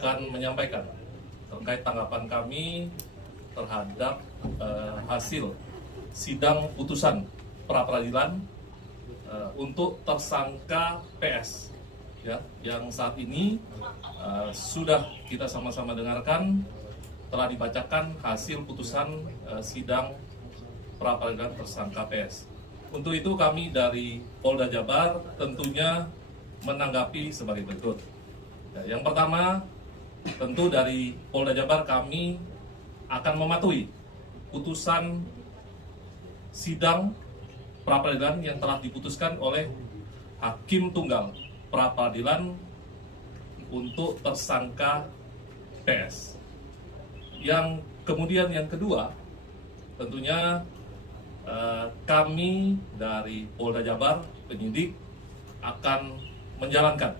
akan menyampaikan terkait tanggapan kami terhadap hasil sidang putusan pra-peradilan untuk tersangka PS, ya, yang saat ini sudah kita sama-sama dengarkan, telah dibacakan hasil putusan sidang pra-peradilan tersangka PS. Untuk itu kami dari Polda Jabar tentunya menanggapi sebagai berikut. Ya, yang pertama, tentu dari Polda Jabar kami akan mematuhi putusan sidang pra-peradilan yang telah diputuskan oleh Hakim Tunggal pra-peradilan untuk tersangka PS. Yang kemudian yang kedua, tentunya kami dari Polda Jabar, penyidik, akan menjalankan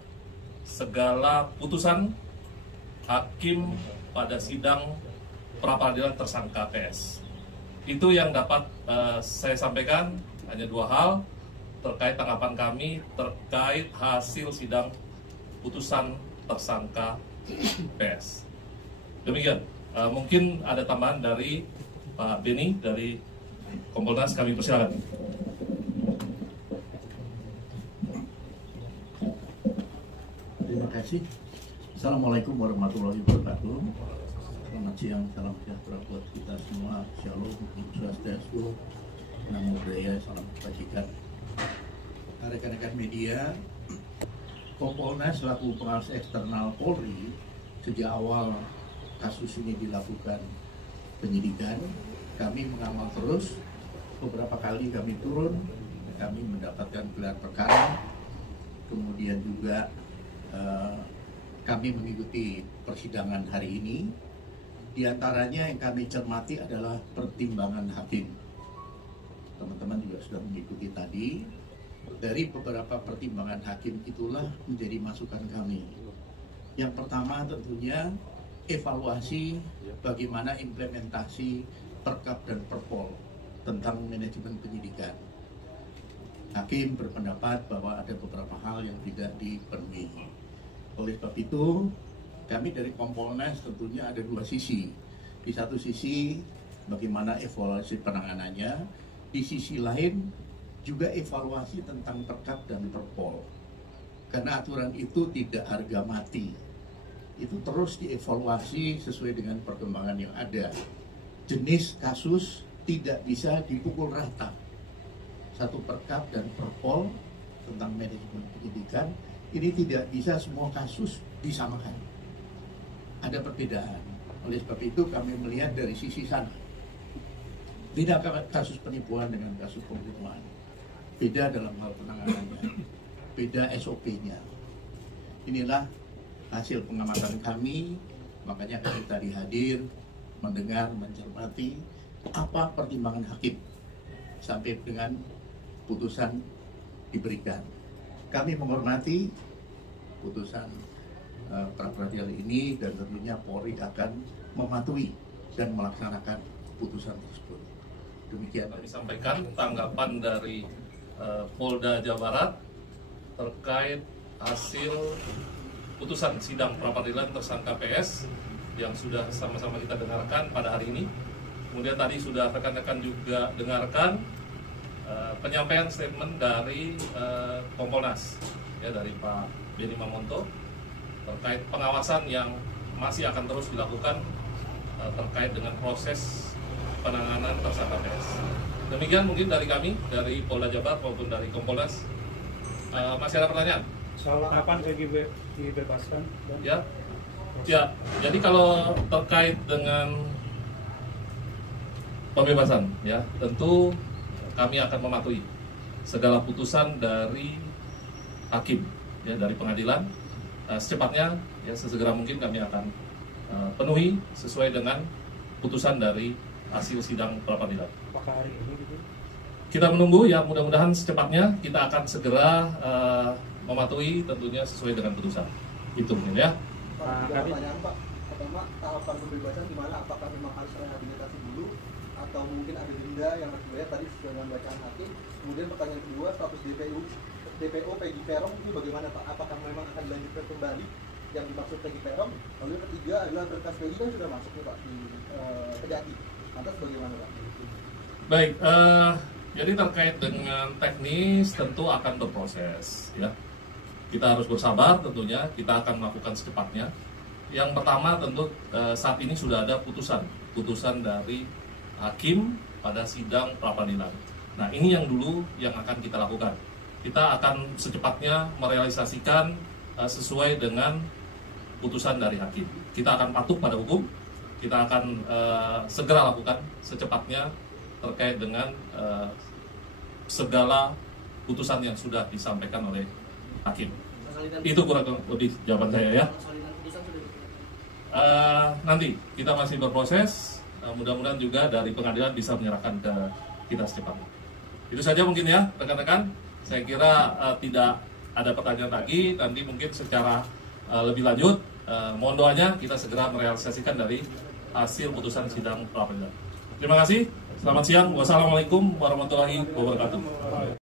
segala putusan hakim pada sidang pra-peradilan tersangka PS. Itu yang dapat saya sampaikan, hanya dua hal terkait tanggapan kami terkait hasil sidang putusan tersangka PS. Demikian, mungkin ada tambahan dari Pak Beni dari Kompolnas, kami persilakan. Terima kasih. Assalamualaikum warahmatullahi wabarakatuh. Selamat siang, salam sejahtera buat kita semua. Shalom, Om Swastiastu, Namo Buddhaya, salam kebajikan. Rekan-rekan media, Kompolnas selaku pengawas eksternal Polri, sejak awal kasus ini dilakukan penyidikan, kami mengawal terus. Beberapa kali kami turun, kami mendapatkan gelar perkara, kemudian juga kami mengikuti persidangan hari ini. Di antaranya yang kami cermati adalah pertimbangan hakim. Teman-teman juga sudah mengikuti tadi. Dari beberapa pertimbangan hakim itulah menjadi masukan kami. Yang pertama tentunya evaluasi bagaimana implementasi Perkap dan Perpol tentang manajemen penyidikan. Hakim berpendapat bahwa ada beberapa hal yang tidak dipenuhi. Oleh sebab itu, kami dari Kompolnas tentunya ada dua sisi. Di satu sisi bagaimana evaluasi penanganannya, di sisi lain juga evaluasi tentang Perkap dan Perpol. Karena aturan itu tidak harga mati. Itu terus dievaluasi sesuai dengan perkembangan yang ada. Jenis kasus tidak bisa dipukul rata. Satu Perkap dan Perpol tentang manajemen penyidikan, ini tidak bisa semua kasus disamakan. Ada perbedaan. Oleh sebab itu kami melihat dari sisi sana. Beda kasus penipuan dengan kasus pembunuhan. Beda dalam hal penanganannya. Beda SOP-nya. Inilah hasil pengamatan kami, makanya kami tadi hadir, mendengar, mencermati apa pertimbangan hakim sampai dengan putusan diberikan. Kami menghormati putusan pra-peradilan ini dan tentunya Polri akan mematuhi dan melaksanakan putusan tersebut. Demikian kami sampaikan tanggapan dari Polda Jawa Barat terkait hasil putusan sidang pra-peradilan tersangka PS yang sudah sama-sama kita dengarkan pada hari ini. Kemudian tadi sudah rekan-rekan juga dengarkan penyampaian statement dari Kompolnas, ya, dari Pak Beni Mamonto terkait pengawasan yang masih akan terus dilakukan terkait dengan proses penanganan tersangka PS. Demikian mungkin dari kami, dari Polda Jabar maupun dari Kompolnas. Masih ada pertanyaan? Soal kapan saya dibebaskan? Ya, jadi kalau terkait dengan pembebasan, ya, tentu kami akan mematuhi segala putusan dari hakim, ya, dari pengadilan. Secepatnya, ya, sesegera mungkin kami akan penuhi sesuai dengan putusan dari hasil sidang pra-peradilan. Apakah hari ini gitu? Kita menunggu, ya, mudah-mudahan secepatnya kita akan segera mematuhi tentunya sesuai dengan putusan. Itu mungkin, ya. Pak, pertanyaan Pak, pertama tahapan pembebasan di mana? Apakah memang harus rehabilitasi dulu atau mungkin ada denda yang harus dibayar tadi sesuai dengan bacaan hakim? Kemudian pertanyaan kedua, status DPO Peggy Peron ini bagaimana Pak? Apakah memang akan dilanjutkan kembali yang dimaksud Peggy Peron, lalu yang ketiga adalah berkas Peggy kan sudah masuk nih Pak di Kejati. Lantas bagaimana Pak? Baik, jadi terkait dengan teknis tentu akan berproses ya. Kita harus bersabar tentunya, kita akan melakukan secepatnya. Yang pertama tentu saat ini sudah ada putusan dari hakim pada sidang pra-peradilan. Nah ini yang dulu yang akan kita lakukan. Kita akan secepatnya merealisasikan sesuai dengan putusan dari hakim. Kita akan patuh pada hukum, kita akan segera lakukan secepatnya terkait dengan segala putusan yang sudah disampaikan oleh hakim. Itu kurang lebih jawaban saya ya. Nanti kita masih berproses, mudah-mudahan juga dari pengadilan bisa menyerahkan ke kita secepatnya. Itu saja mungkin ya rekan-rekan. Saya kira tidak ada pertanyaan lagi. Nanti mungkin secara lebih lanjut, mohon doanya kita segera merealisasikan dari hasil putusan sidang pra-peradilan. Terima kasih. Selamat siang. Wassalamualaikum warahmatullahi wabarakatuh.